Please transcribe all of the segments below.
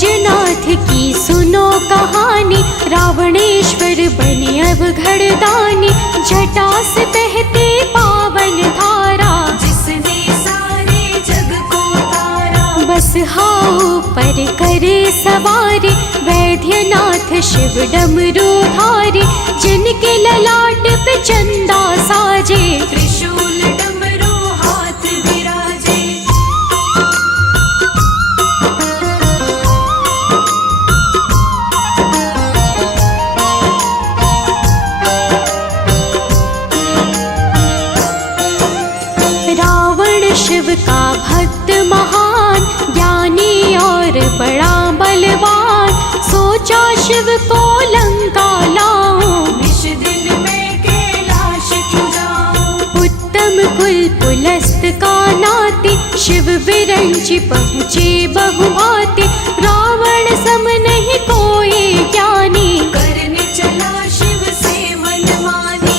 बैजनाथ की सुनो कहानी, रावणेश्वर बने अब घरदानी। जटा से बहते पावन धारा, जिसने सारे जग को तारा। बस हाउ पर करे सवारी, वैद्यनाथ शिव डमरू धारी। जिनके ललाट पे चंदा साजे, त्रिशूल डमरू हाथ विराजे। रावण शिव का भक्त महान, ज्ञानी और बड़ा बलवान। सोचा शिव को लंका लाऊं, निश दिन में कैलाश क्यों जाऊं। उत्तम कुल पुलस्त का नाती, शिव विरंच पहुँचे बहुभांति। रावण सम नहीं कोई ज्ञानी, करने चला शिव से मनमानी।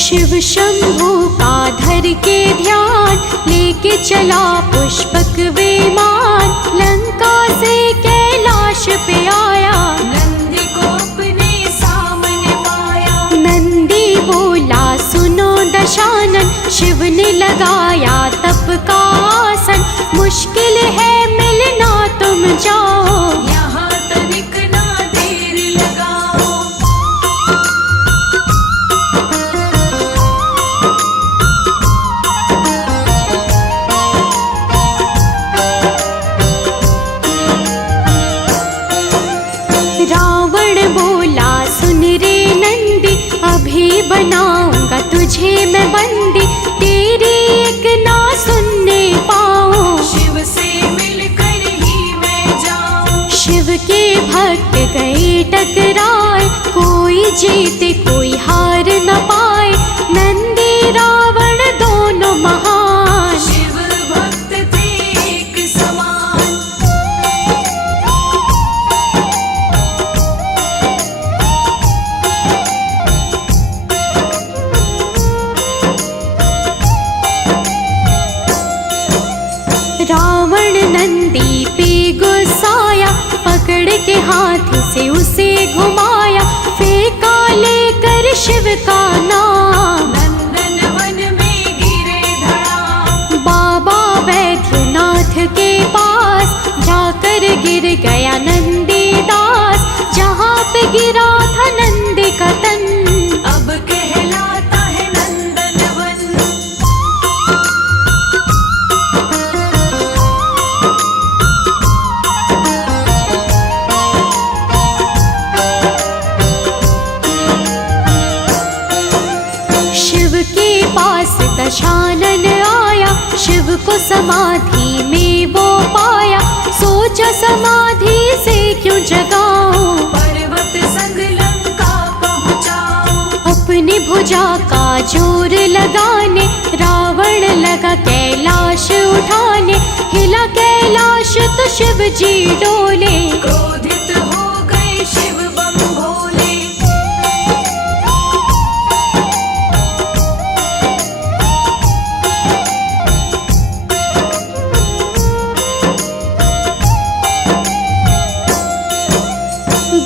शिव शंभु का धर के ध्यान, लेके चला पुष्पक विमान। लंका से कैलाश पे आया, नंदी को अपने सामने पाया। नंदी बोला सुनो दशानन, शिव ने लगाया तप का आसन। मुश्किल है मिलना तुम जाओ, यहाँ तनिक ना देर लगाओ। रावण बोला सुन रे नंदी, अभी बनाऊंगा तुझे मैं बंदी। तेरी एक ना सुनने पाऊं, शिव से मिलकर ही मैं जाऊं। शिव के भक्त गए टकराए, कोई जीते कोई हार न पाए। नंदी रावण दोनों महान, शिव भक्त थे एक समान। रावण नंदी पे गुस्साया, पकड़ के हाथ से उसे घुमाया। फेंका लेकर शिव का नाम, नंदन वन में गिरे धड़ाम। बाबा वैद्यनाथ के पास जाकर गिर गया नंदी दास। जहाँ पे गिरा था नंदी का तन, अब कहलाता है नंदन वन। शिव के पास दशानन आया, शिव को समाधि में वो पाया। सोचा समाधि से क्यों जगाऊं, पर्वत संग लंका पहुँचाऊं। अपनी भुजा का जोर लगाने, रावण लगा कैलाश उठाने। हिला कैलाश तो शिव जी डोले, क्रोधित हो गए शिव बम भोले।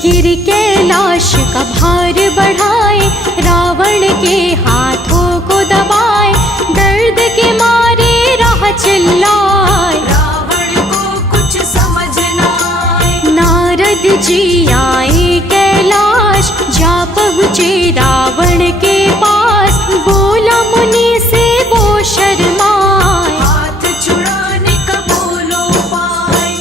गिर कैलाश का भार बढ़ाए, रावण के हाथों को दबाए। दर्द के मारे राह चिल्लाए, रावण को कुछ समझ ना आए। नारद जी आए कैलाश, जा पहुँचे रावण के पास। बोला मुनि से वो शर्माए, हाथ छुड़ाने का बोलो पाए।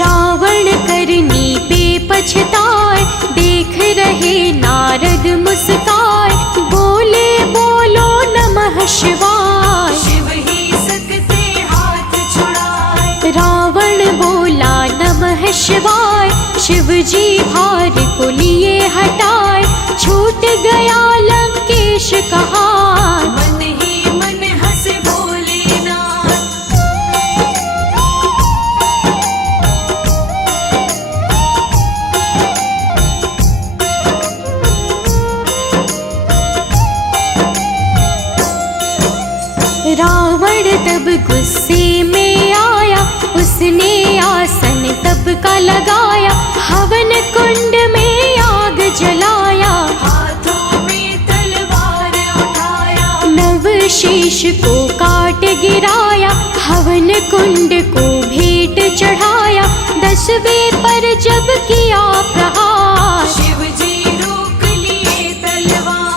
रावण करनी पे पछताए, देख रहे नारद मुस्काए। बोले बोलो नमः शिवाय, शिव ही सकते हाथ छुड़ाए। रावण बोला नमः शिवाय। शिव जी भार को लिए हटाए, छू छूट गया लंकेश का हाथ। मन ही मन हंसे भोलेनाथ। रावण तब गुस्से में आया, उसने आसन तब का लगाया, हवन कुंड में आग जलाया, हाथों में तलवार उठाया, नवशीष को काट गिराया, हवन कुंड को भेंट चढ़ाया, 10वें पर जब किया प्रहार, शिव जी रोक लिए तलवार।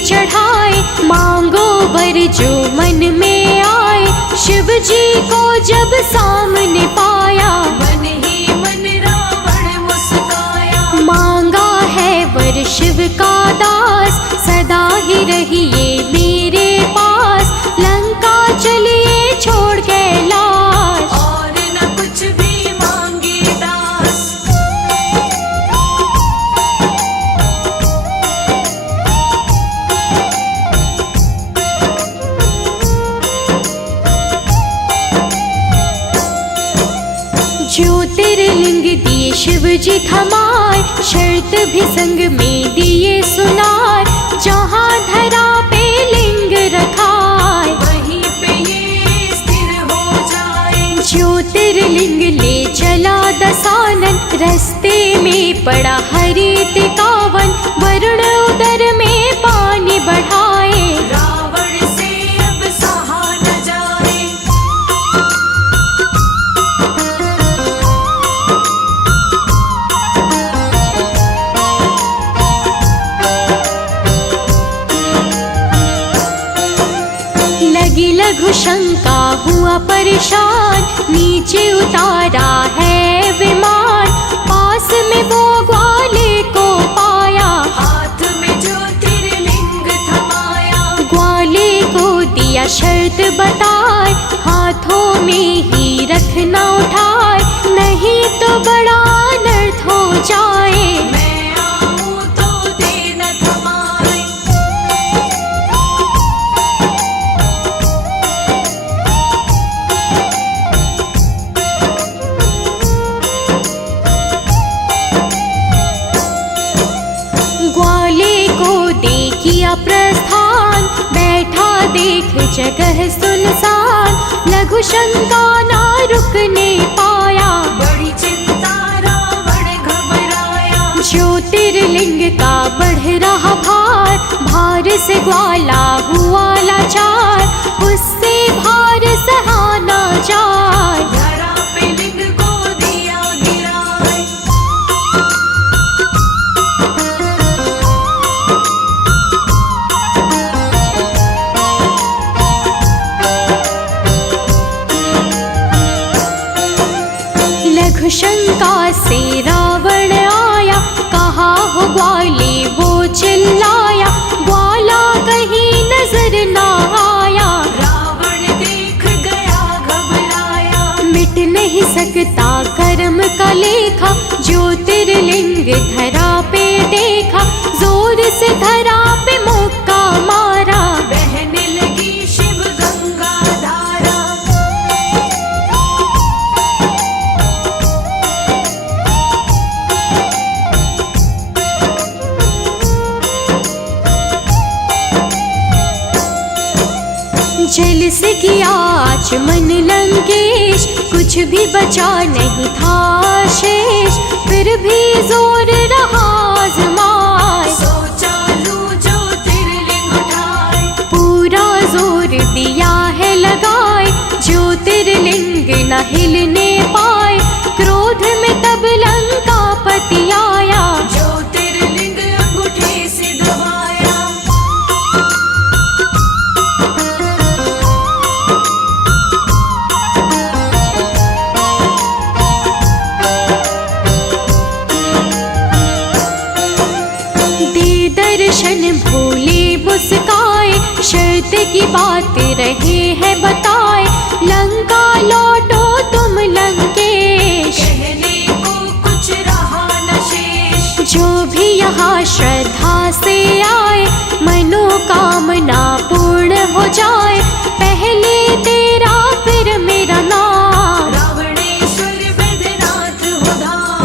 चढ़ाए मांगो वर जो मन में आए, शिव जी को जब सामने पाया, मन ही मन रावण मुस्काया। मांगा है वर शिव का दास, सदा ही रहिए मेरे पास, लंका चलिए छोड़ कैलाश, और न कुछ भी मांगे दास। ज्योतिर्लिंग दिए शिव जी थमाए, शर्त भी संग में दिए सुनाए, जहाँ धरा पे लिंग रखाए, वहीं पे ये स्थिर हो जाए। ज्योतिर्लिंग ले चला दसानन, रस्ते में पड़ा हरित कावन, वरुण उदर में पानी बढ़ाए, रावण से अब सहा न जाए। लगी लघु शंका हुआ परेशान, नीचे उतारा है विमान, पास में वो ग्वाले को पाया, हाथ में ज्योतिर्लिंग थमाया, ग्वाले को दिया शर्त बताए, हाथों में ही रखना उठाए, नहीं तो बड़ा अनर्थ हो जाए, मैं आऊं तो दे न थमाए। ग्वाले को दे किया प्रस्थान, बैठा देख जगह सुनसान, लघु शंका ना रुकने पाया, बड़ी चिंता रावण घबराया, ज्योतिर्लिंग का बढ़ रहा भार, भार से ग्वाला हुआ लाचार, उससे भार सहा ना जाए, धरा पे लिंग को दिया गिराए। लघु शंका से रावण आया, कहा हो ग्वाले वो चिल्लाया, ग्वाला कहीं नजर ना आया, रावण देख गया घबराया, मिट नहीं सकता कर्म का लेखा, ज्योतिर्लिंग धरा पे देखा, जोर से धरा पे मुक्का मारा, बहने लगी शिव गंगा धारा। जल से किया आचमन लंकेश, कुछ भी बचा नहीं था शेष, फिर भी जोर रहा आजमाए, सोचा लूं ज्योतिर्लिंग उठाए, पूरा जोर दिया है लगाए, ज्योतिर्लिंग न हिलने पाए, क्रोध में तब लंकापति आया, ज्योतिर्लिंग अंगूठे से दबाया, दर्शन भोले मुस्काए, शर्त की बात रहे है बताए, लंका लौटो तुम लंकेश, कहने को कुछ रहा न शेष। जो भी यहाँ श्रद्धा से आए, मनोकामना पूर्ण हो जाए, पहले तेरा फिर मेरा नाम, रावणेश्वर वेदनाथ हो धाम।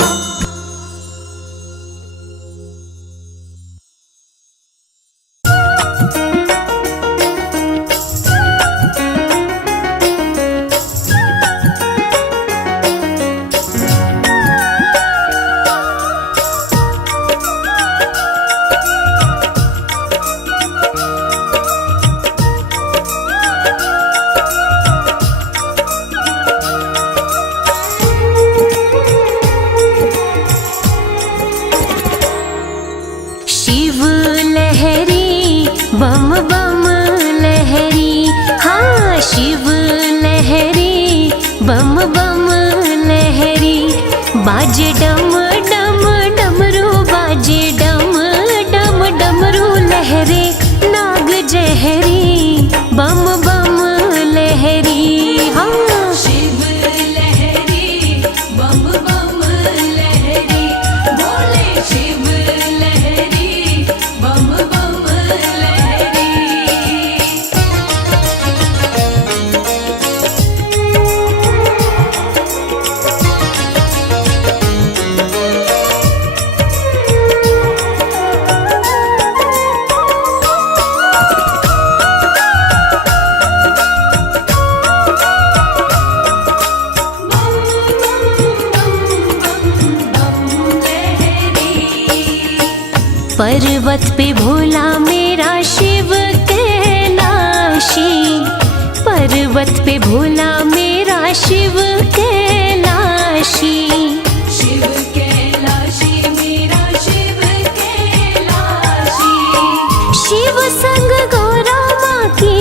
शिव लहरी बम बम लहरी, हाँ शिव लहरी बम बम लहरी, बाजे डम डम डमरू, बाजे डम डम डमरू लहरे, नाग जहरी बम बम लहरी, हाँ शिव लहरी बम बम लहरी, बोले शिव लहरी बम बम लहरी। पर्वत पे भोला मेरा शिव कैलाशी, पर्वत पे भोला मेरा शिव कैलाशी, शिव कैलाशी मेरा शिव कैलाशी, शिव संग गौरा माँ की,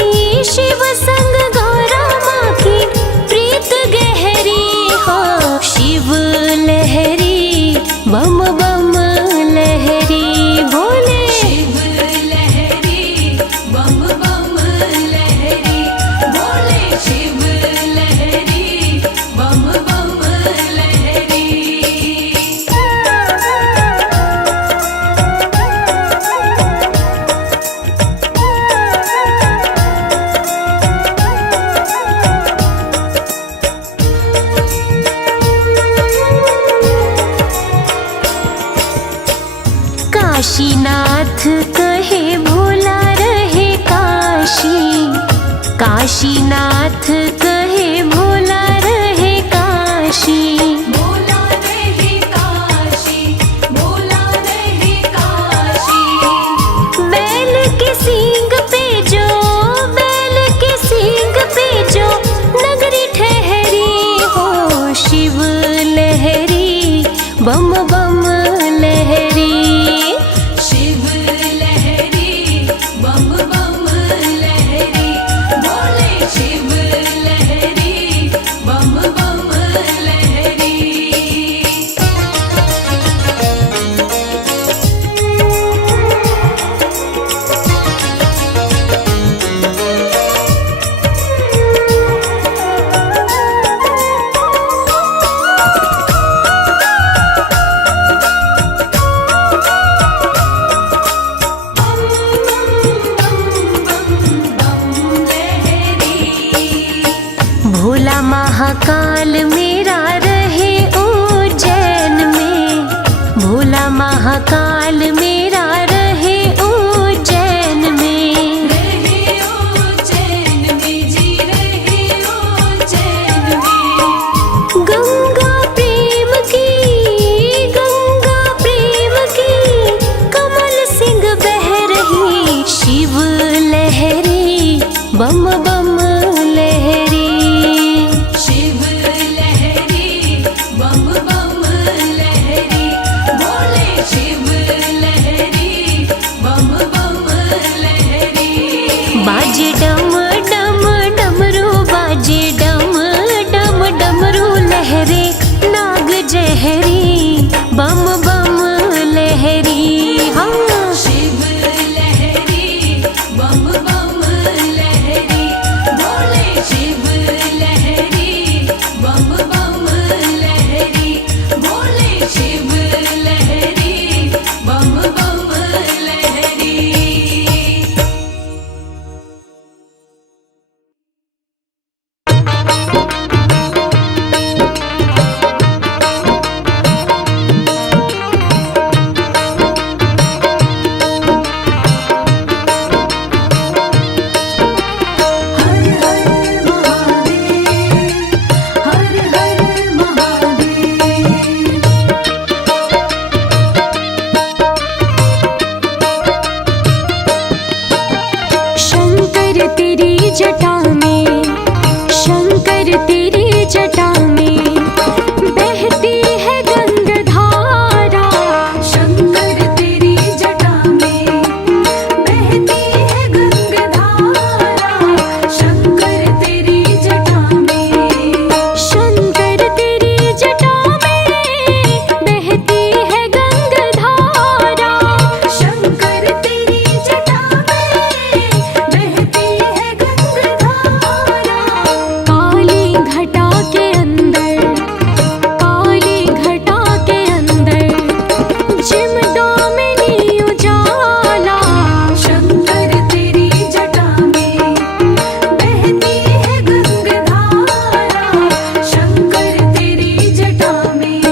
शिव संग गौरा माँ की प्रीत गहरी, हो शिव लहरी बम बम लहरी, भोले शिव लहरी बम बम लहरी, बोले शिव लहरी बम बम लहरी। काशीनाथ कहे भोला रहे काशी, काशीनाथ कहे भोला रहे काशी, बोला रहे काशी, बोला रहे काशी, बैल के सींग पे जो, बैल के सींग पे जो नगरी ठहरी, हो शिव लहरी बम बम लहरी, शिव लहरी बम बम लहरी, बोले शिव लहरी बम बम लहरी। भोला महाकाल मेरा रहे उज्जैन में, भोला महाकाल मेरा रहे उज्जैन में, रहे उज्जैन में जी, रहे उज्जैन में, गंगा प्रेम की, गंगा प्रेम की कमल सिंह बह रही, शिव लहरी बम बम लहरी, शिव लहरी बम बम लहरी, बोले शिव लहरी बम बम लहरी। बाजे डम डम डमरू, बाजे डम डम डमरू लहरे, नाग जहरी बम बम लहरी, हाँ शिव जटा में, शंकर तेरी जटा में बहती है गंगाधारा। शंकर तेरी जटा में बहती है गंगाधारा। शंकर तेरी जटा में, शंकर तेरी जटा में बहती है गंगाधारा। शंकर तेरी जटा में बहती है गंगाधारा। काली घटा के अंदर, काली घटा के अंदर चिमदामिनी उजाला। शंकर तेरी जटा में बहती है गंगाधारा। शंकर तेरी जटा में।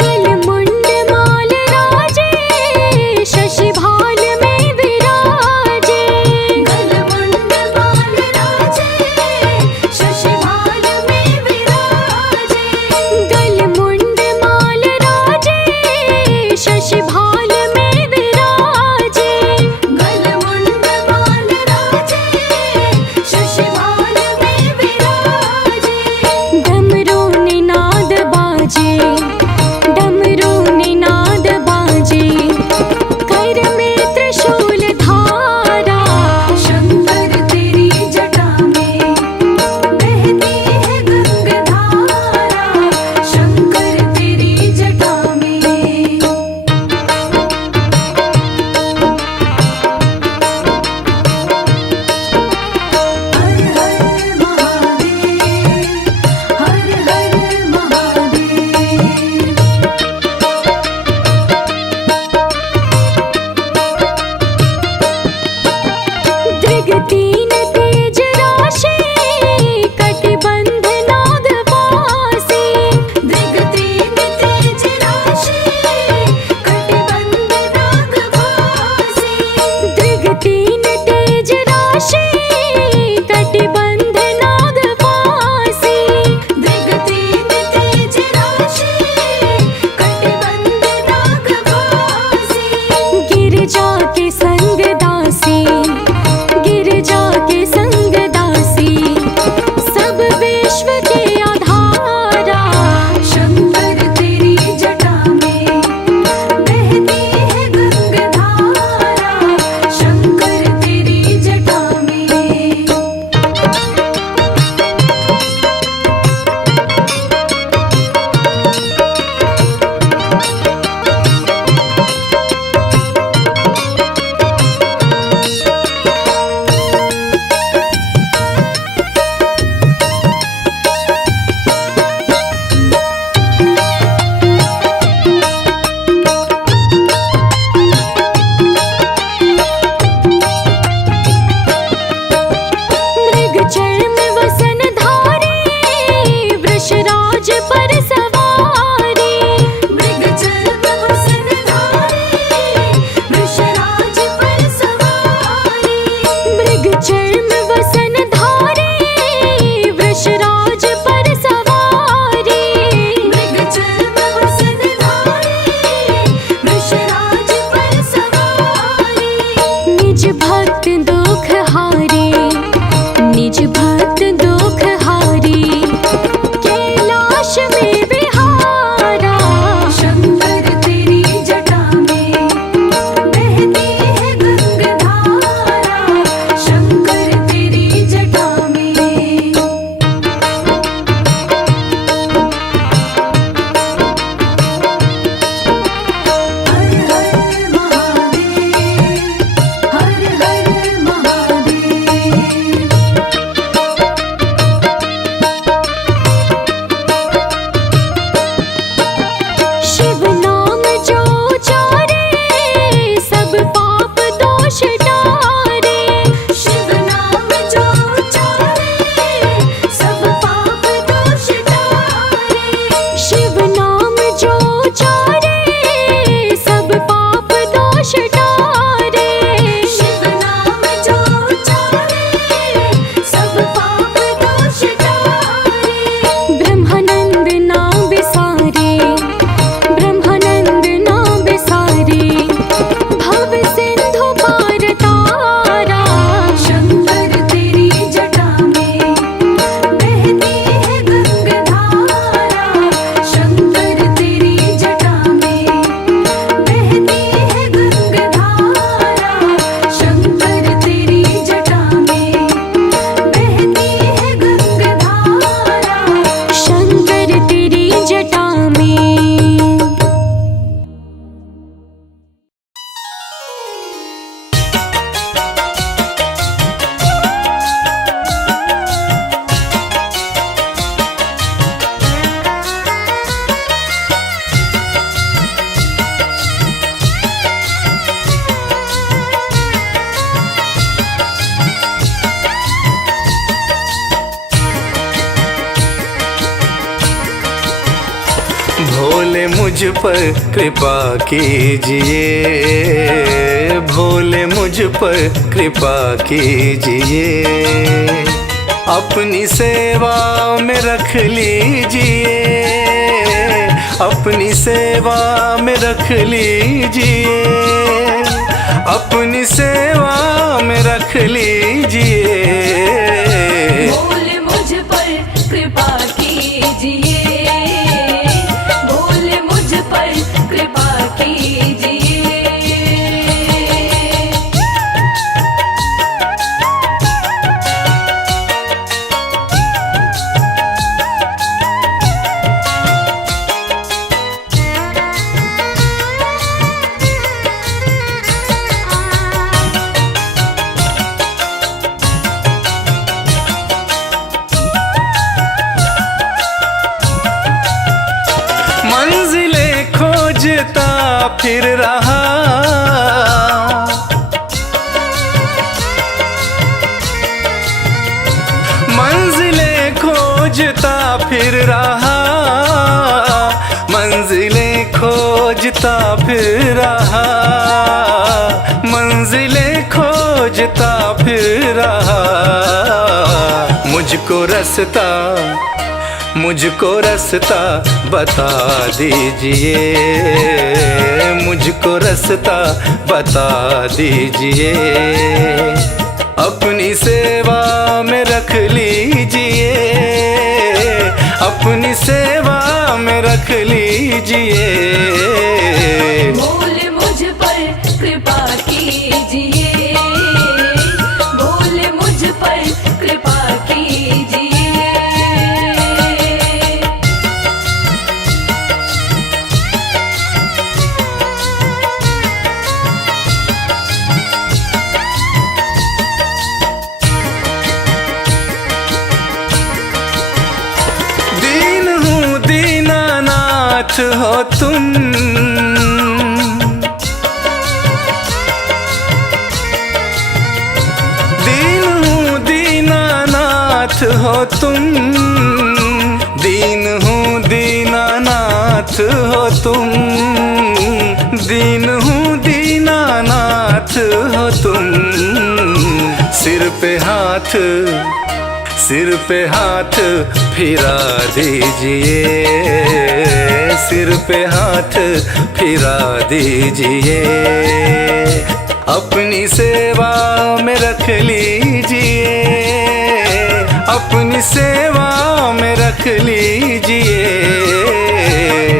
गलमुंड माल राजे, शशि भाल में विराजे। गलमुंड माल राजे, शशि भाल में विराजे। गलमुंड माल राजे, शशि भाल में विराजे। गलमुंड माल राजे, शशि भाल में विराजे। डमरू निनाद बाजे, डमरू निनाद बाजे, कर में त्रिशूल धारा। शंकर तेरी जटा में बहती है गंगाधारा। शंकर तेरी जटा में। हर हर महादेव, हर हर महादेव। दृग तीन तेज राशि, कटिबंध नागवासी। दृग तीन तेज राशि, कटिबंध नागवासी। दृग तीन तेज राशि, कटिबंध नागवासी। दृग तीन तेज राशि, कटिबंध नागवासी। गिरिजा के संग दासी, गिरिजा के संग दासी, सब विश्व के आधारा। शंकर तेरी जटा में बहती है गंगाधारा। शंकर तेरी जटा में। मृग चर्म वसन धारी, वृषराज पर सवारी। मृग चर्म वसन धारी, वृषराज पर सवारी। मृग चर्म वसन धारी, वृषराज पर सवारी। मृग चर्म वसन धारी, वृषराज पर सवारी। निज भक्त दुख हारे, निज भक्त दुख हारी, कैलाश में विहारा। शंकर तेरी जटा में बहती है गंगाधारा। शंकर तेरी जटा में। हर हर महादेव, हर हर मुझ पर कृपा कीजिए, भोले मुझ पर कृपा कीजिए। अपनी सेवा में रख लीजिए, अपनी सेवा में रख लीजिए, अपनी सेवा में रख लीजिए। भोले मुझ पर कृपा कीजिए, भोले मुझ पर कृपा कीजिए। मंजिलें खोजता फिर रहा, मंजिलें खोजता फिर रहा, मंजिलें खोजता फिर रहा, मंजिलें खोजता फिर रहा। मुझको रास्ता बता दीजिए, मुझको रास्ता बता दीजिए। अपनी सेवा में रख लीजिए, अपनी सेवा में रख लीजिए। भोले मुझ पर कृपा कीजिए, भोले मुझ पर कृपा कीजिए। दीन हूँ दीनानाथ हो तुम, दीन हूँ दीनानाथ हो तुम, दीन हूँ दीनानाथ हो तुम, दीन हूँ दीनानाथ हो तुम। सिर पे हाथ फिरा दीजिए, सिर पे हाथ फिरा दीजिए। अपनी सेवा में रख लीजिए, अपनी सेवा में रख लीजिए।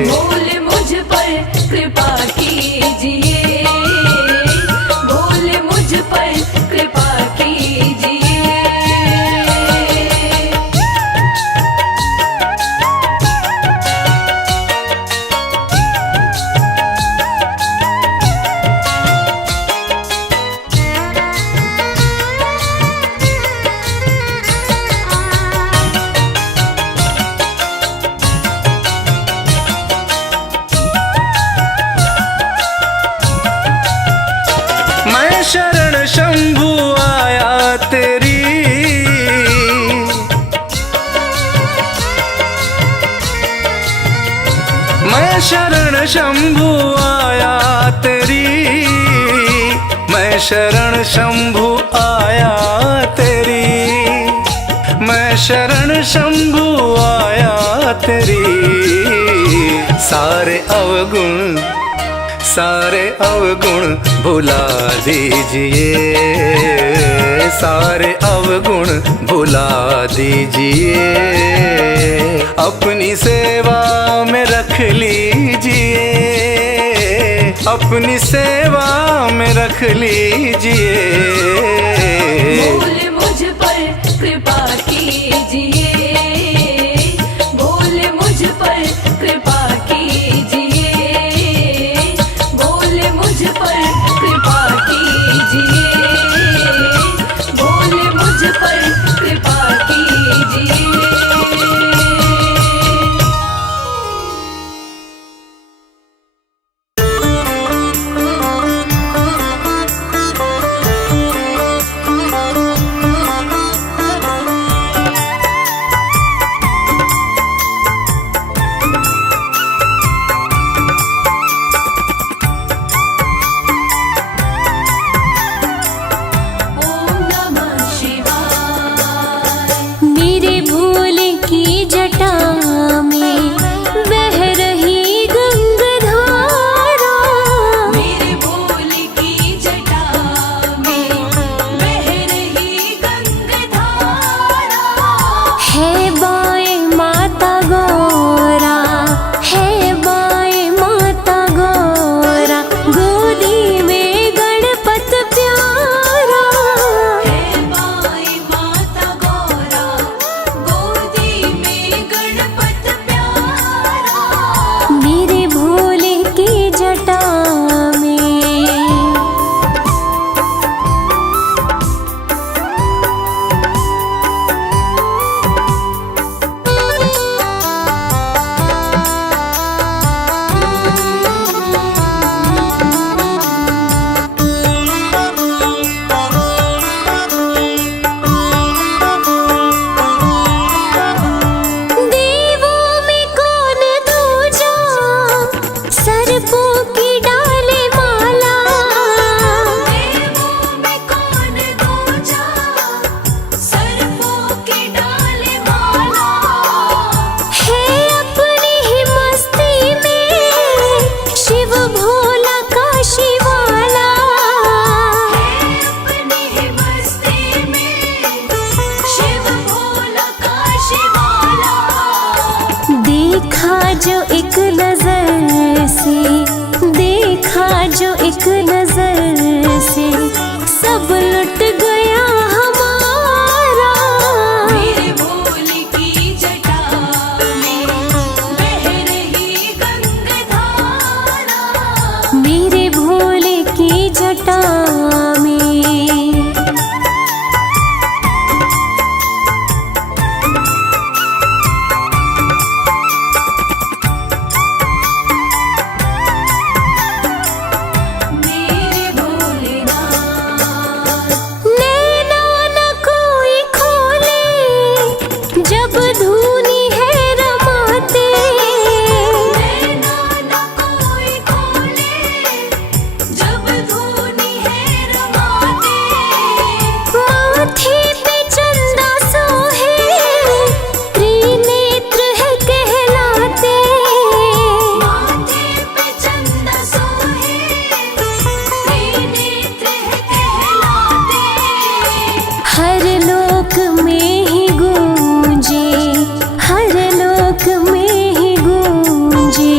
भोले मुझ पर कृपा कीजिए, भोले मुझ पर कृपा कीजिए। मैं शरण शंभु आया तेरी, मैं शरण शंभु आया तेरी, मैं शरण शंभु आया तेरी, मैं शरण शंभु आया तेरी। सारे अवगुण भुला दीजिए, सारे अवगुण भुला दीजिए। अपनी सेवा में रख लीजिए, अपनी सेवा में रख लीजिए। भोले मुझ पर कृपा कीजिए, भोले मुझ पर कृपा कीजिए, भोले मुझ पर कृपा कीजिए, भोले मुझ पर कृपा कीजिए। जटा में। मेरे भोलेनाथ नैना न कोई खोले जब धुनी है रमाते। नैना न कोई खोले जब धुनी है रमाते। माथे पे चंदा सोहे त्रिनेत्र है कहलाते। माथे पे चंदा सोहे त्रिनेत्र है कहलाते। हर लोक में ही गूंजे, हर लोक में ही गूंजे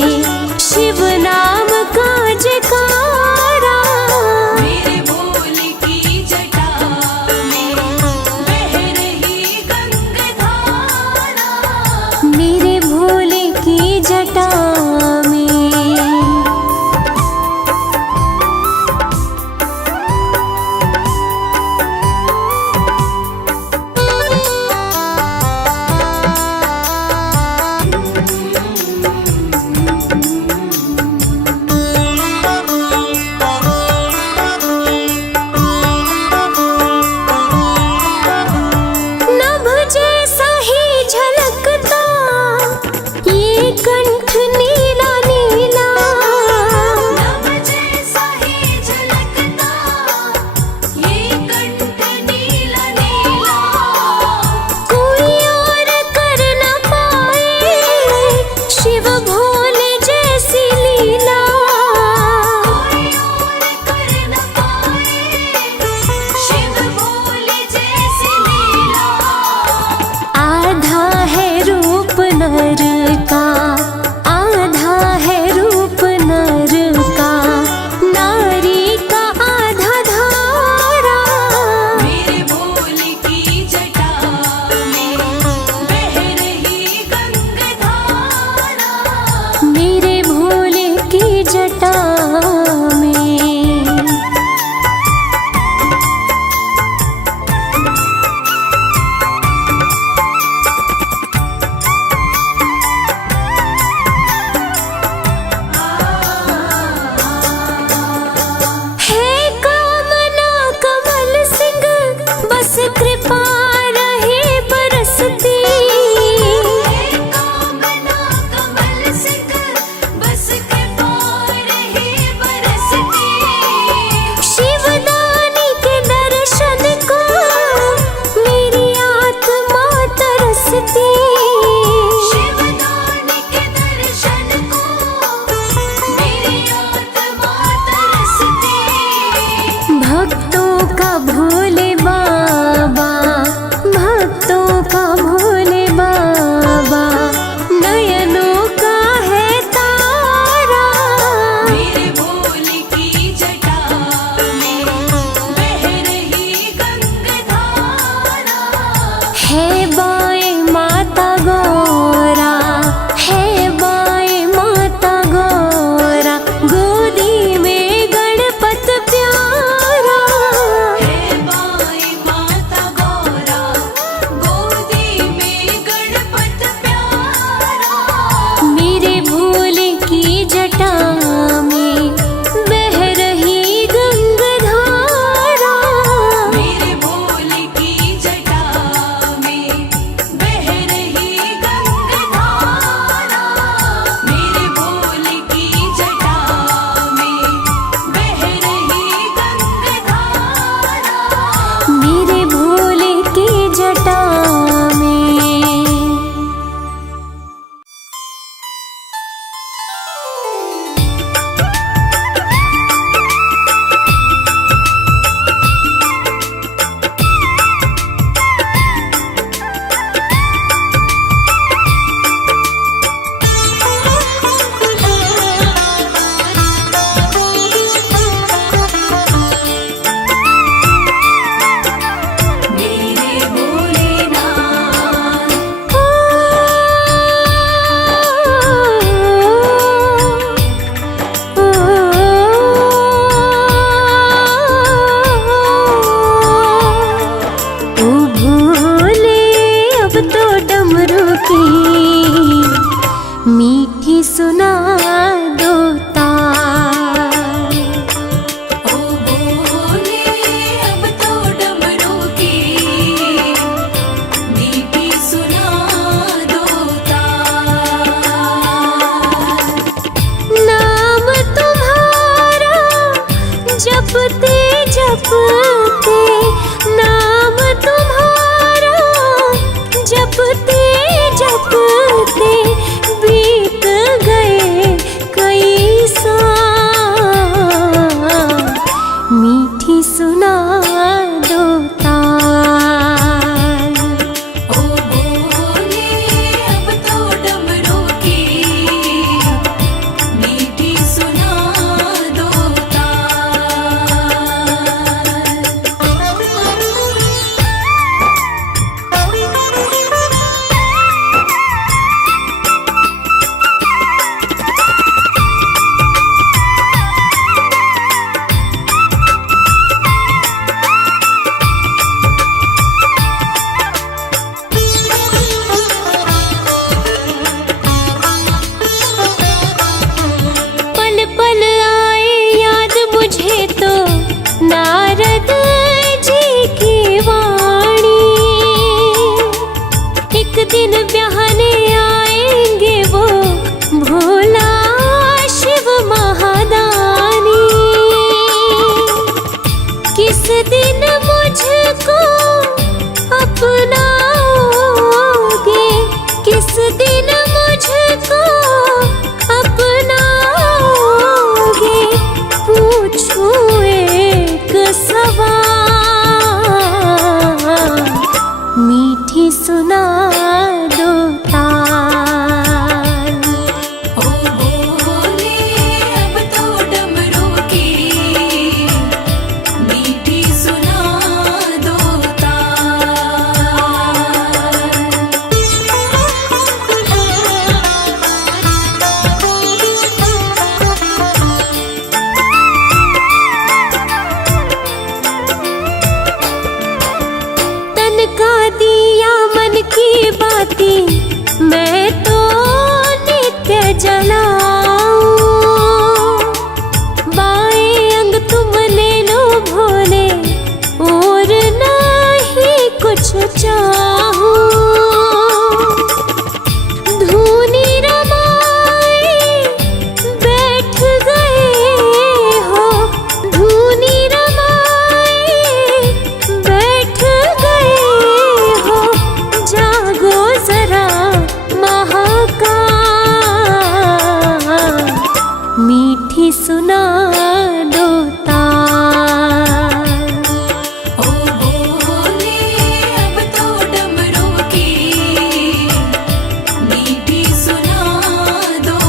शिव नाम का जयकारा। मेरे भोले की जटा में बह रही गंगाधारा। मेरे भोले की जटा में। नभ जैसा ही झलकता ये कंठ नीला नीला। नभ जैसा ही झलकता ये कंठ नीला नीला। कोई और कर न पाए शिव भोले जैसी लीला। कोई और कर न पाए शिव भोले जैसी लीला। आधा है रूप नर का, आधा है रूप नर का, नारी का आधा धारा। मेरे भोले की जटा में बह रही गंगाधारा। मेरे भोले की जटा में। है कामना कमल सिंह बस कृपा रहे बरसती। कामना कमल सिंह बस कृपा रहे बरसती। शिवदानी के दर्शन को मेरी आत्मा तरसती। शिवदानी के दर्शन को मेरी आत्मा तरसती। भक्तों का भोले बाबा, भक्तों का भोले बाबा, नयनों का है तारा। मेरे भोले की जटा में बह रही गंगाधारा। है बाएं माता गौरा, है बाएं माता गौरा, गोदी में गणपत प्यारा। हे बाएं किस दिन मुझको अपनाओगे, किस दिन मुझको अपनाओगे, पूछूं एक सवाल, मीठी सुना दो ताल। ओ बोले अब तो डमरू की मीठी सुना दो तन का दिया मन की बाती मैं तो नित्य जलाऊं, बाएं अंग तुम ले लो भोले और नहीं कुछ चाहूं, धूनी रमाए बैठ गए हो, धूनी रमाए बैठ गए हो, जागो जरा महाकाल, मीठी सुना दो ताल। ओ बोले अब तो डमरू की मीठी सुना दो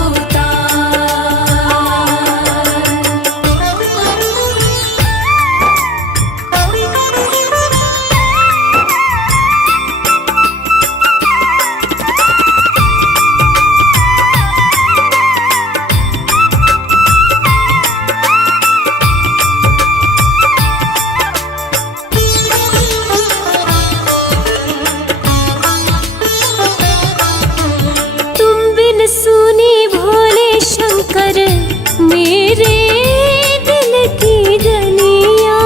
तुम बिन सुनी भोले शंकर मेरे दिल की गलियां,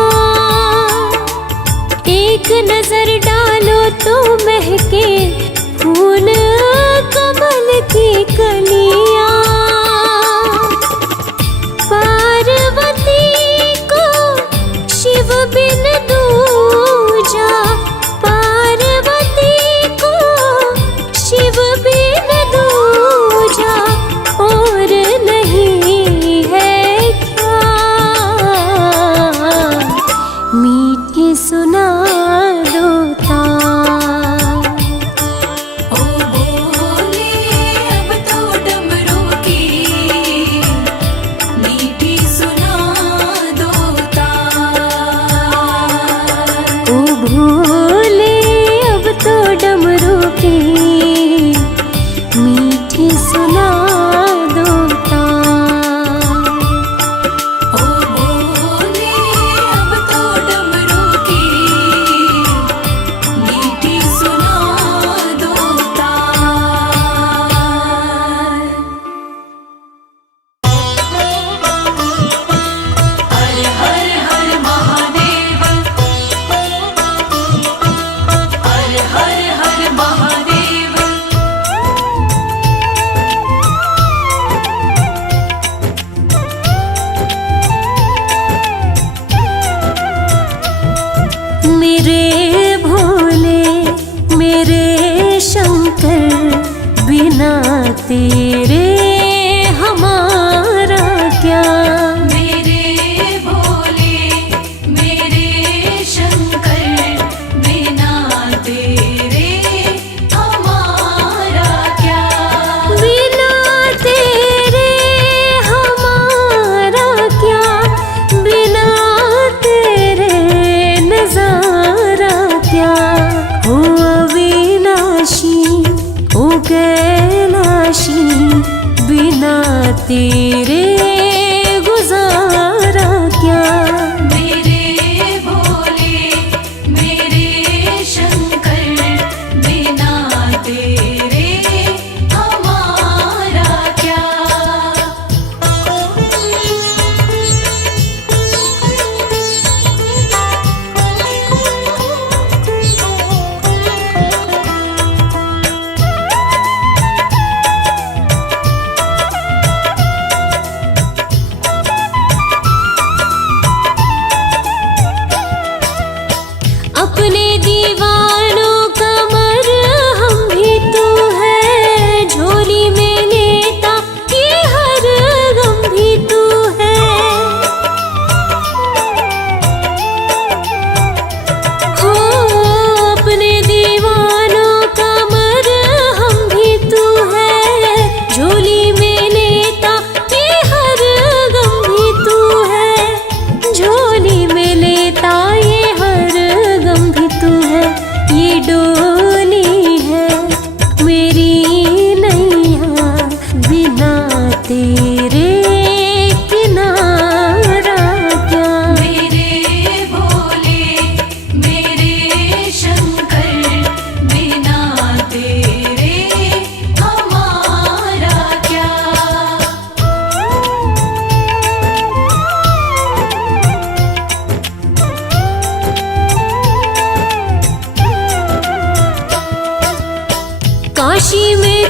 एक नजर डालो तो महके फूल कमल की कलियां, पार्वती को शिव बिन दूजा, पार्वती को शिव बिन दूजा, और नहीं है क्या, मीठी सुना दो ताल। ओ बोले अब तो डमरू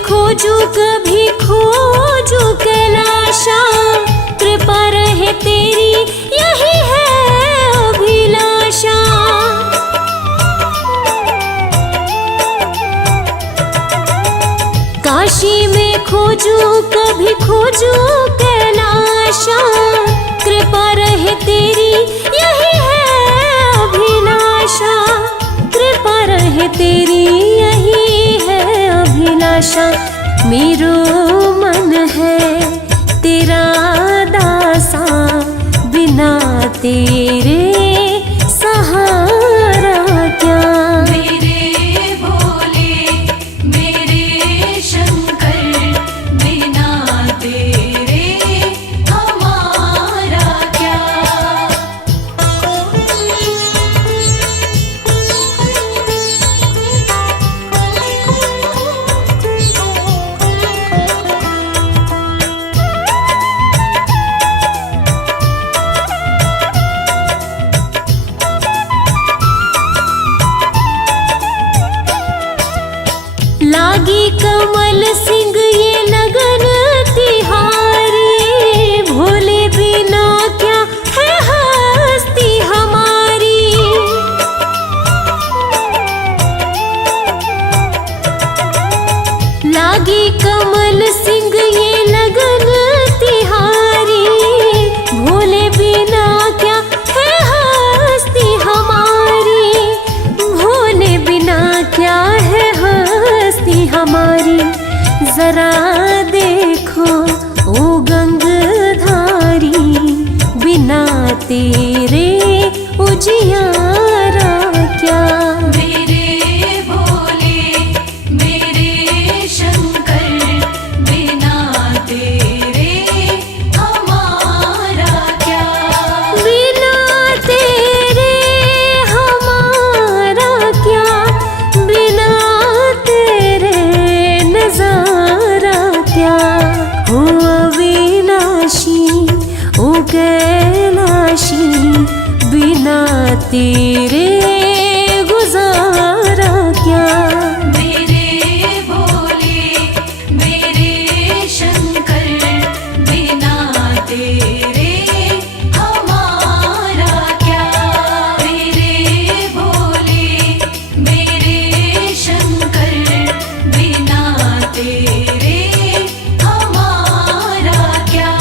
खोजू कभी खोजू कैलाशा, कृपा रहे तेरी यही है अभिलाषा। काशी में खोजू कभी खोजू कैलाशा, कृपा रहे तेरी यही है अभिलाषा। कृपा रहे तेरी यही है अभिलाषा। मेरो मन है तेरा दासा, बिना तेरे सहारा क्या। मेरे भोले मेरे शंकर, बिना तेरे हमारा क्या। लागी कमल सिंह ये लगन तिहारी, भोले बिना क्या है हस्ती हमारी। लागी कमल सिंह ये लगन तिहारी, भोले बिना क्या है हस्ती हमारी। भोले बिना क्या है हस्ती हमारी। जरा देखो ओ गंगधारी, बिना तेरे उजियारा क्या। मेरे भोले मेरे शंकर, बिना तेरे हमारा क्या। बिना तेरे हमारा क्या, बिना तेरे नजारा क्या। ओ अविनाशी ओ कैलाशी, बिना तेरे गुजारा क्या। मेरे भोले मेरे शंकर, बिना तेरे हमारा क्या। मेरे भोले मेरे शंकर, बिना तेरे हमारा क्या।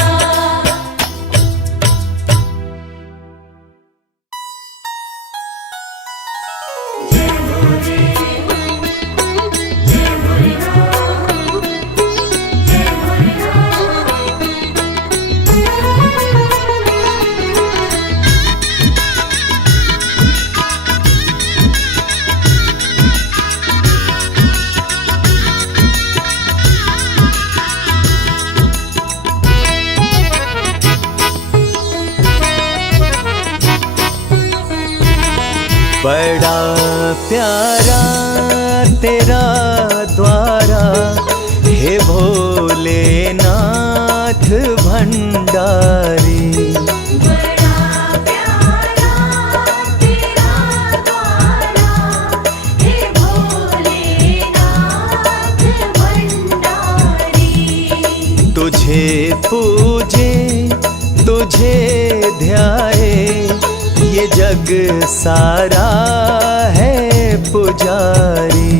बड़ा प्यारा तेरा द्वारा, हे भोलेनाथ भंडारी। बड़ा प्यारा तेरा द्वारा, हे भोलेनाथ भंडारी। तुझे पूजे तुझे ध्याए, ये जग सारा है पुजारी।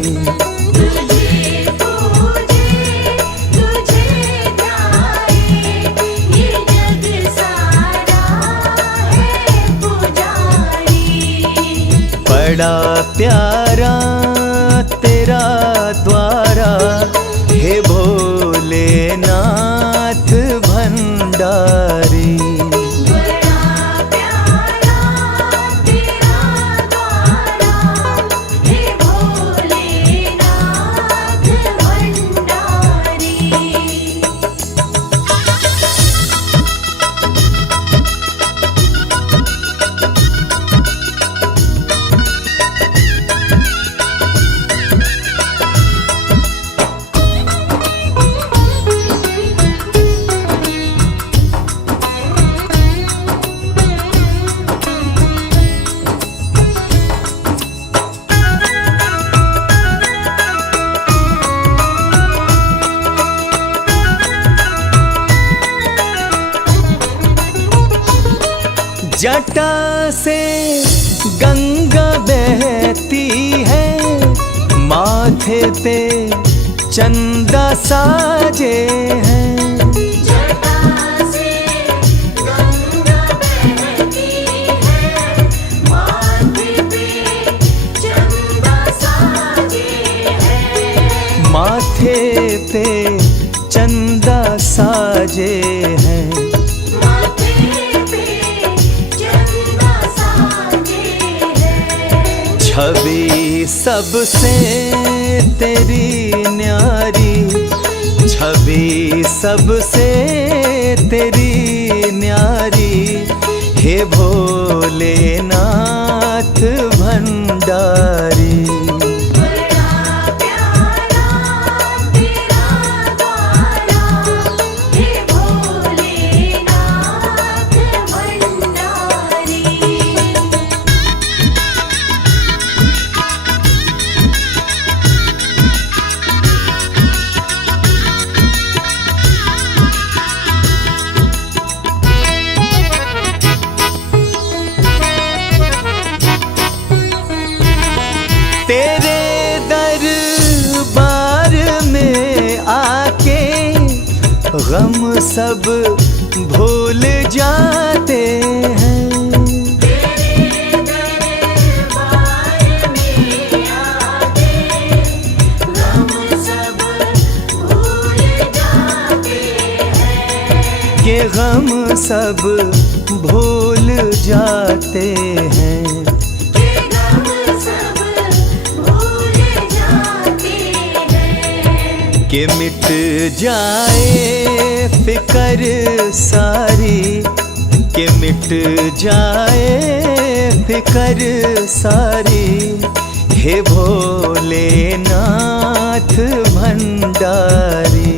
तुझे पूजे तुझे ध्याए, ये जग सारा है पुजारी। बड़ा प्यारा तेरा द्वारा, हे भोलेनाथ भंडारी। जटा से गंगा बहती है, माथे पे चंदा साजे हैं। जटा से गंगा बहती है, माथे पे चंदा साजे हैं। माथे पे चंदा साजे हैं। छवि सबसे तेरी न्यारी, छवि सबसे तेरी न्यारी, हे भोलेनाथ भंडारी। तेरे दरबार में आके गम सब भूल जाते हैं। तेरे दरबार में आके गम सब भूल जाते हैं। ये गम सब भूल जाते हैं। कि मिट जाए फिकर सारी, कि मिट जाए फिकर सारी, हे भोलेनाथ भंडारी।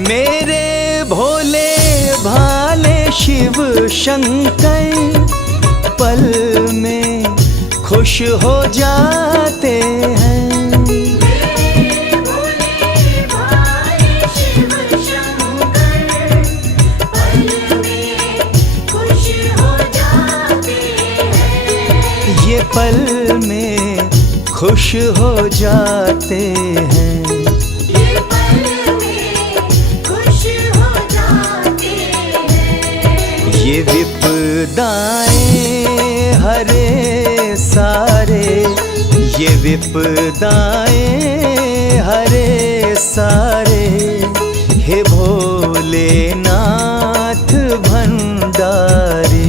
मेरे भोले भाले शिव शंकर पल में खुश हो जाते हैं। मेरे भोले भाले शिव शंकर पल में खुश हो जाते हैं। ये पल में खुश हो जाते हैं। ये विपदाएं हरे सारे, ये विपदाएं हरे सारे, हे भोलेनाथ भंडारी।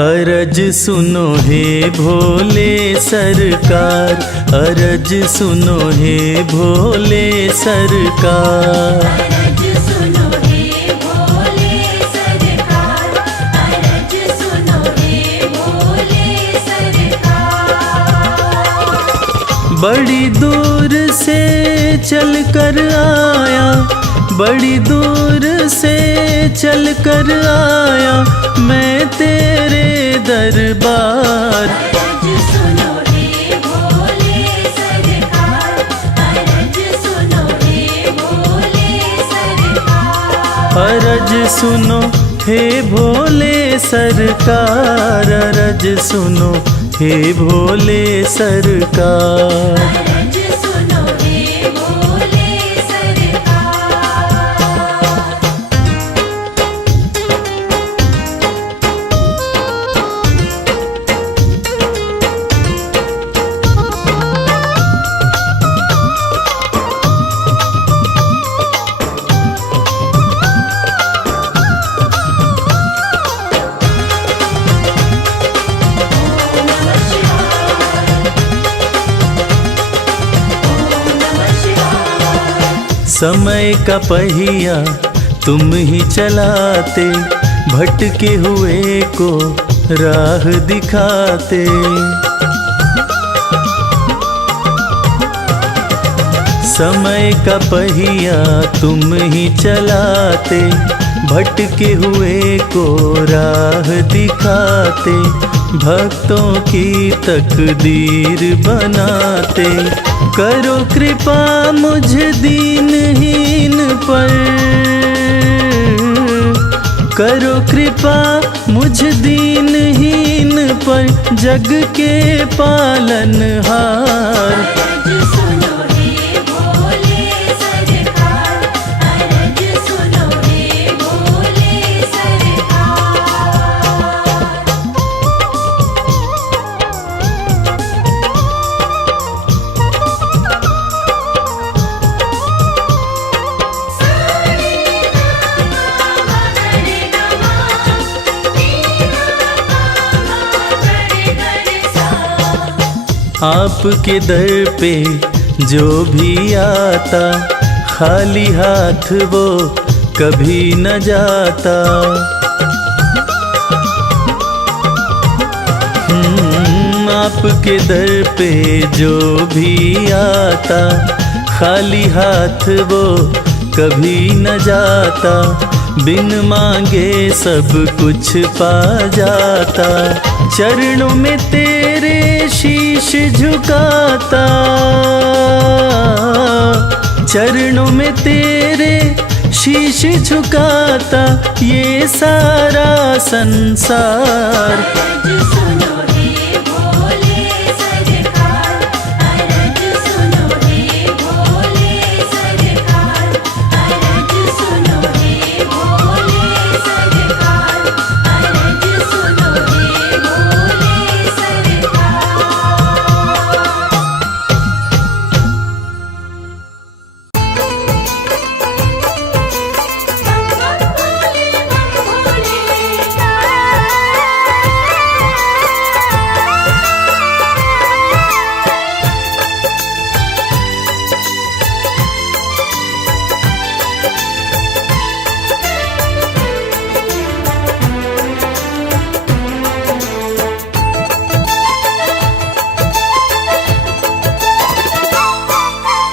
अरज सुनो हे भोले सरकार, अरज सुनो हे भोले सरकार। अरज सुनो हे भोले सरकार, अरज सुनो हे भोले सरकार। बड़ी दूर से चल कर आया, बड़ी दूर से चल कर आया मैं तेरे दरबार। अरज सुनो अरज सुनो हे भोले सरकार, अरज सुनो हे भोले सरकार। अरज सुनो हे भोले सरकार। समय का पहिया तुम ही चलाते, भटके हुए को राह दिखाते। समय का पहिया तुम ही चलाते, भटके हुए को राह दिखाते। भक्तों की तकदीर बनाते, करो कृपा मुझ दीनहीन पर, करो कृपा मुझ दीनहीन पर, जग के पालनहार। अरज सुनो हे भोले सरकार। अरज सुनो हे भोले सरकार। आपके दर पे जो भी आता, खाली हाथ वो कभी न जाता। आपके दर पे जो भी आता, खाली हाथ वो कभी न जाता। बिन मांगे सब कुछ पा जाता, चरणों में तेरे शीश झुकाता। चरणों में तेरे शीश झुकाता, ये सारा संसार। अरज सुनो हे भोले सरकार। अरज सुनो हे भोले सरकार। अरज सुनो हे भोले सरकार। अरज सुनो हे भोले सरकार।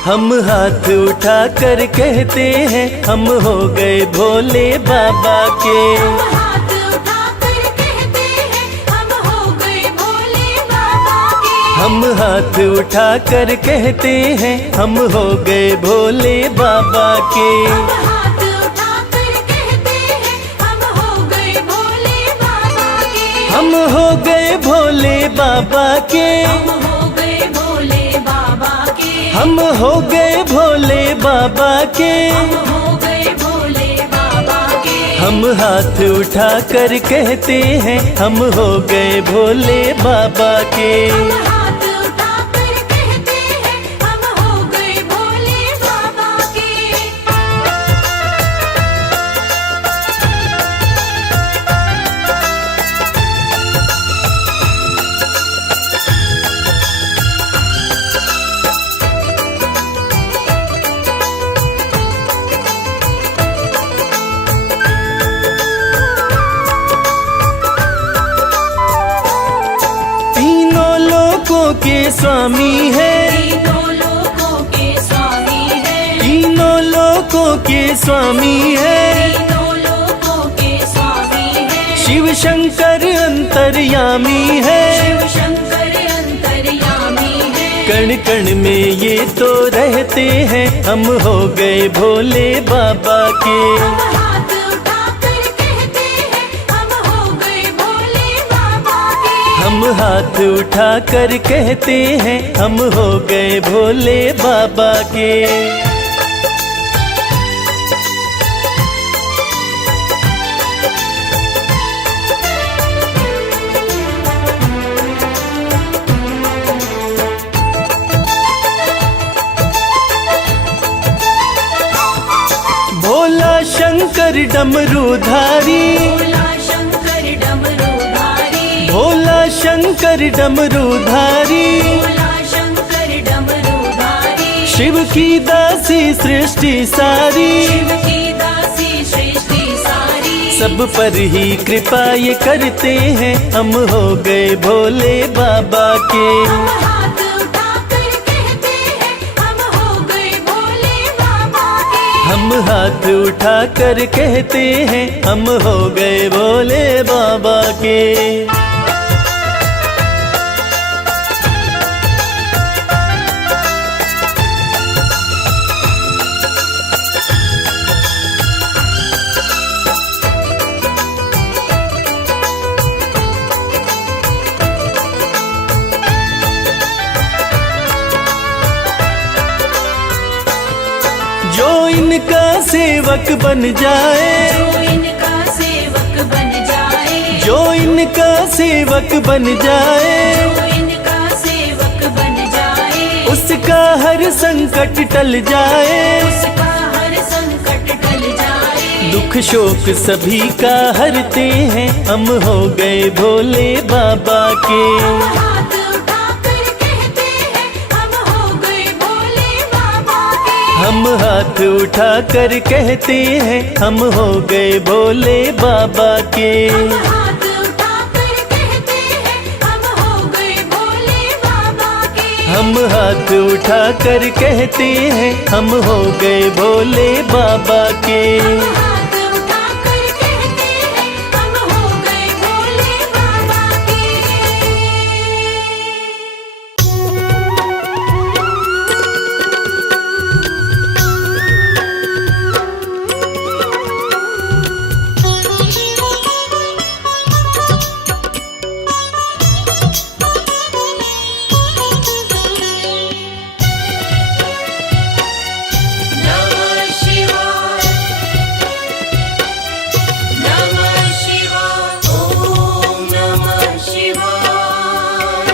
हम हाथ उठा कर कहते हैं, हम हो गए भोले बाबा के। हाथ उठाकर कहते हैं, हम हो गए भोले बाबा के। हम हाथ उठा कर कहते हैं, हम हो गए भोले बाबा के। हाथ उठाकर कहते हैं, हम हो गए भोले बाबा के। हम हो गए भोले बाबा के। हम हो गए भोले बाबा के। हम हो गए भोले बाबा के। हम हो गए भोले बाबा के। हम हाथ उठा कर कहते हैं, हम हो गए भोले बाबा के। हम हाथ उठाकर कहते हैं, हम हो गए भोले बाबा के। के स्वामी है, तीनों लोकों के स्वामी है। तीनों लोकों के स्वामी है। तीनों लोकों के स्वामी है। शिव शंकर अंतर्यामी है। शिव शंकर अंतर्यामी है। कण कण में ये तो रहते हैं, हम हो गए भोले बाबा के। हम हाथ हम हाथ उठा कर कहते हैं हम हो गए भोले बाबा के। भोला शंकर डमरूधारी, भोला शंकर डमरूधारी, भोला शंकर डमरूधारी, भोला शंकर डमरूधारी। शिव की दासी सृष्टि सारी, शिव की दासी सृष्टि सारी। सब पर ही कृपा ये करते हैं हम हो गए भोले बाबा के। हम हाथ उठाकर कहते हैं हम हो गए भोले बाबा के। हम हाथ उठा कर कहते हैं हम हो गए भोले बाबा के। जो इनका सेवक बन जाए, जो इनका सेवक बन जाए, जो इनका सेवक बन जाए, जो इनका सेवक बन जाए। उसका हर संकट टल जाए, उसका हर संकट टल जाए। दुख शोक सभी का हरते हैं हम हो गए भोले बाबा के। हम हाथ उठाकर कहते हैं हम हो गए भोले बाबा के। हम हाथ उठा कर कहते हैं हम हो गए भोले बाबा के। हम हाथ उठाकर कहते हैं हम हो गए भोले बाबा के। हम हाथ उठा कर कहते हैं हम हो गए भोले बाबा के। हम हाथ उठाकर कहते हैं हम हो गए भोले बाबा के। नमः शिवाय, नमः शिवाय, ओम नमः शिवाय,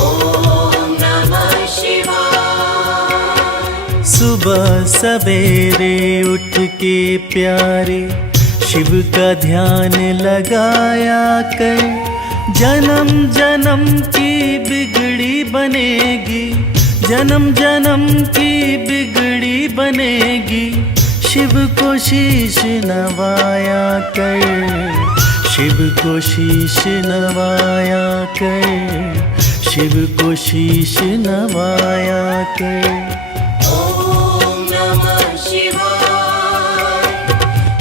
ओम नमः शिवाय। सुबह सवेरे उठ के प्यारे शिव का ध्यान लगाया कर। जन्म जन्म की बिगड़ी बनेगी, जन्म जन्म की बिगड़ी बनेगी। शिव को शीश नवाया कर, शिव को शीश नवाया कर, शिव को शीश नवाया कर। ओम नमः शिवाय,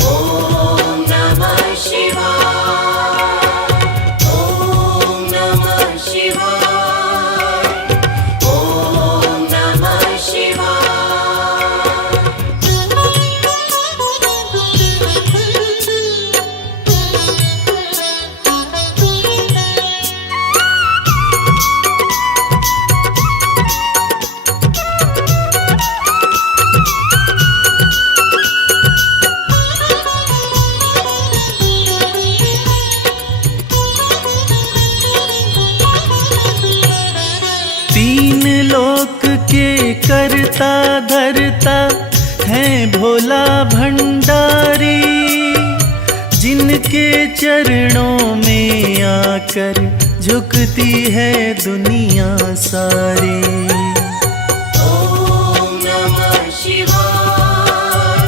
ओम नमः शिवाय, ओम नमः शिवाय, ओम नमः शिवाय। तीन लोक के करता धरता है भोला भंडारी। जिनके चरणों में आकर झुकती है दुनिया सारी। ओम नमः शिवाय,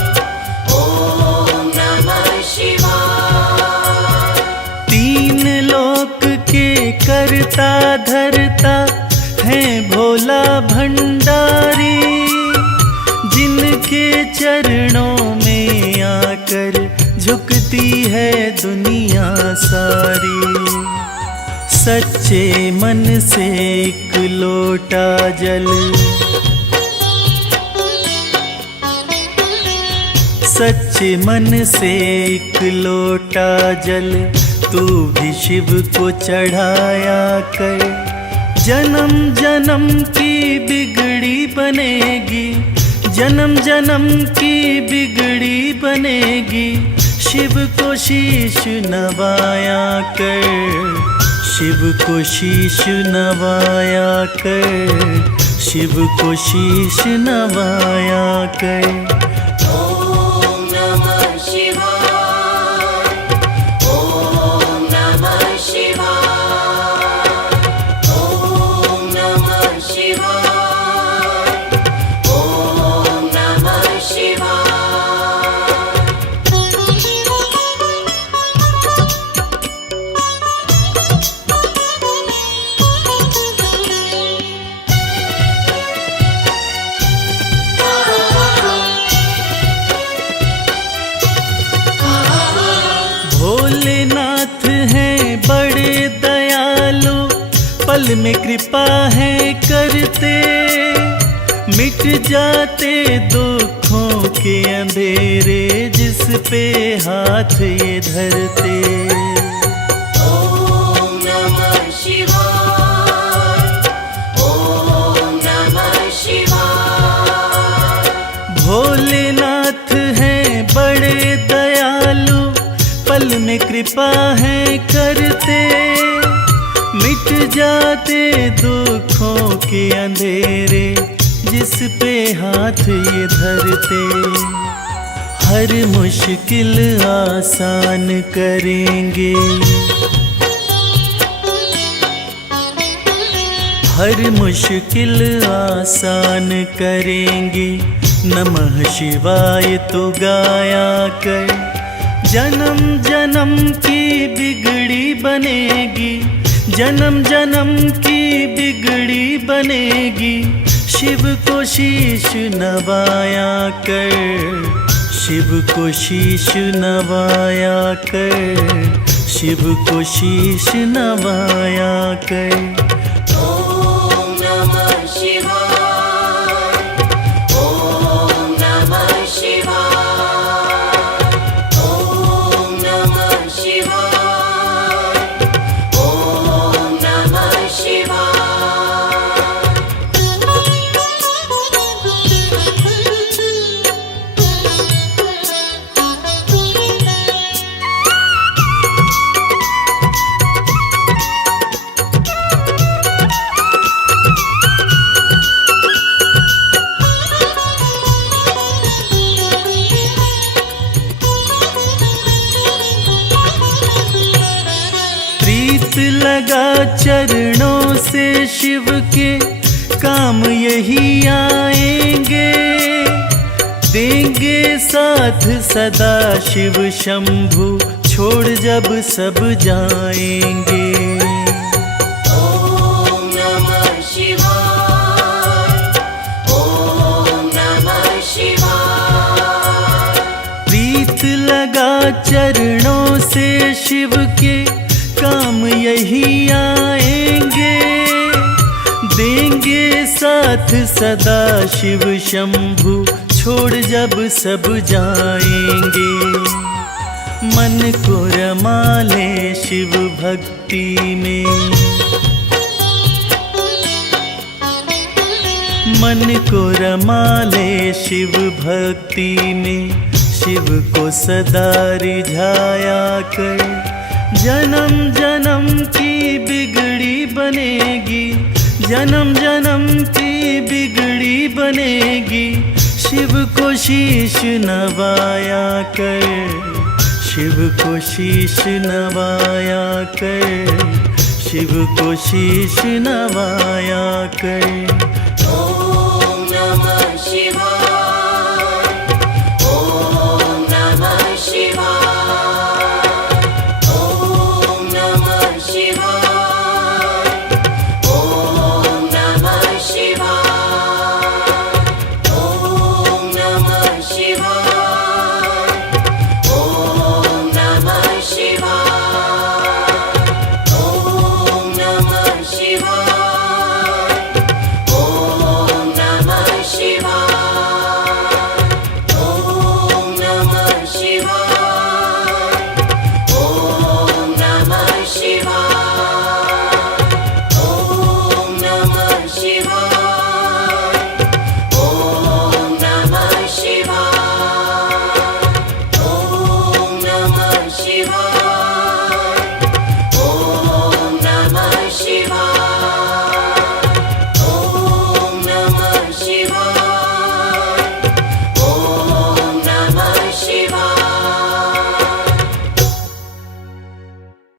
ओम नमः शिवाय। तीन लोक के करता धरता है भोला भंडारी। जिनके चरणों में आकर झुकती है दुनिया सारी। सच्चे मन से एक लोटा जल, सच्चे मन से एक लोटा जल तू भी शिव को चढ़ाया कर। जन्म जन्म की बिगड़ी बनेगी, जन्म जन्म की बिगड़ी बनेगी, शिव को शीश नवाया कर, शिव को शीश नवाया कर, शिव को शीश नवाया कर। ओम नमः शिवाय, ओम नमः शिवाय, ओम नमः शिवाय, ओम नमः शिवाय। भोलेनाथ हैं बड़े दयालु, पल में कृपा है करते, मिट जाते दुखों के अंधेरे जिस पे हाथ ये धरते। ओम नमः शिवाय, ओम नमः शिवाय। भोलेनाथ हैं बड़े दयालु, पल में कृपा है करते, मिट जाते दुखों के अंधेरे जिस पे हाथ ये धरते। हर मुश्किल आसान करेंगे, हर मुश्किल आसान करेंगे, नमः शिवाय तो गाया कर। जन्म जन्म की बिगड़ी बनेगी, जन्म जन्म की बिगड़ी बनेगी, शिव को शीश नवाया कर, शिव को शीश नवाया कर, शिव को शीश नवाया कर। ओम नमः शिवाय, ओम नमः शिवाय, ओम नमः शिवाय, ओम नमः शिवाय। प्रीत लगा चरणों से शिव के, काम यही आएंगे, देंगे साथ सदा शिव शंभु, छोड़ जब सब जाएंगे। ओम नमः शिवाय, ओम नमः शिवाय। प्रीत लगा चरणों से शिव के, काम यही आएंगे, देंगे साथ सदा शिव शंभु, छोड़ जब सब जाएंगे। मन को रमा ले शिव भक्ति में, मन को रमा ले शिव भक्ति में, शिव को सदा रिझाया कर। जन्म जन्म की बिगड़ी बनेगी, जन्म जन्म की बिगड़ी बनेगी, शिव को शीश नवाया कर, शिव को शीश नवाया कर, शिव को शीश नवाया कर।